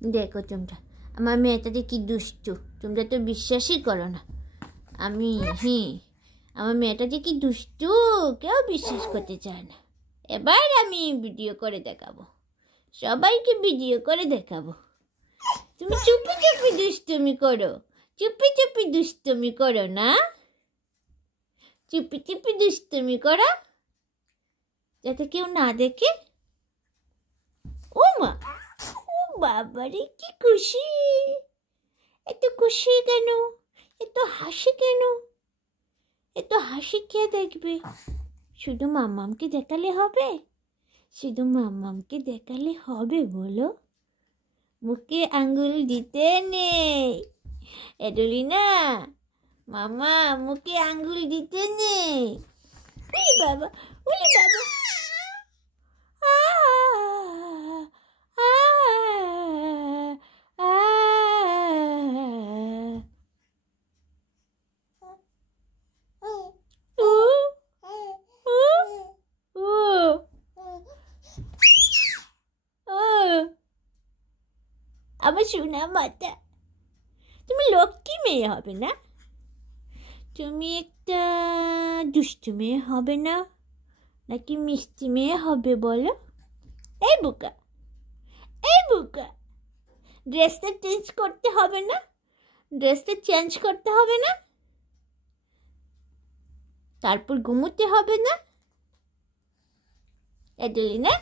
দেখো তোমরা, আমার মেয়েটা যে কি দুষ্টু, তোমরা তো বিশ্বাসই করো না। আমার মেয়েটা যে কি দুষ্টু, কেউ বিশ্বাস করতে চায় না। এবার আমি ভিডিও করে দেখাবো, সবাইকে ভিডিও করে দেখাবো। তুমি চুপি চুপি দুষ্টুমি করো, চুপি চুপি দুষ্টুমি করো না, চুপি চুপি দুষ্টুমি করো যাতে কেউ না দেখে। ও মা, ও বাবারে কি খুশি! এত খুশি কেন? এত হাসি কেন? এত হাসি কে দেখবে? শুধু মাম্মামকে দেখালে হবে? শুধু মাম্মামকে দেখালে হবে বলো? মুখে আঙ্গুল দিতে নেই এডলিনা, মামা মুখে আঙ্গুল দিতে নেই। ওরে বাবা, ওরে বাবা, আমার সোনা মাতা, তুমি লক্ষ্মী মেয়ে হবে না? তুমি একটা দুষ্টু মেয়ে হবে না, নাকি মিষ্টি মেয়ে হবে বলো? এই বুকা, এই বুকা, ড্রেসটা চেঞ্জ করতে হবে না? ড্রেসটা চেঞ্জ করতে হবে না? তারপর ঘুমোতে হবে না? এডলিনা?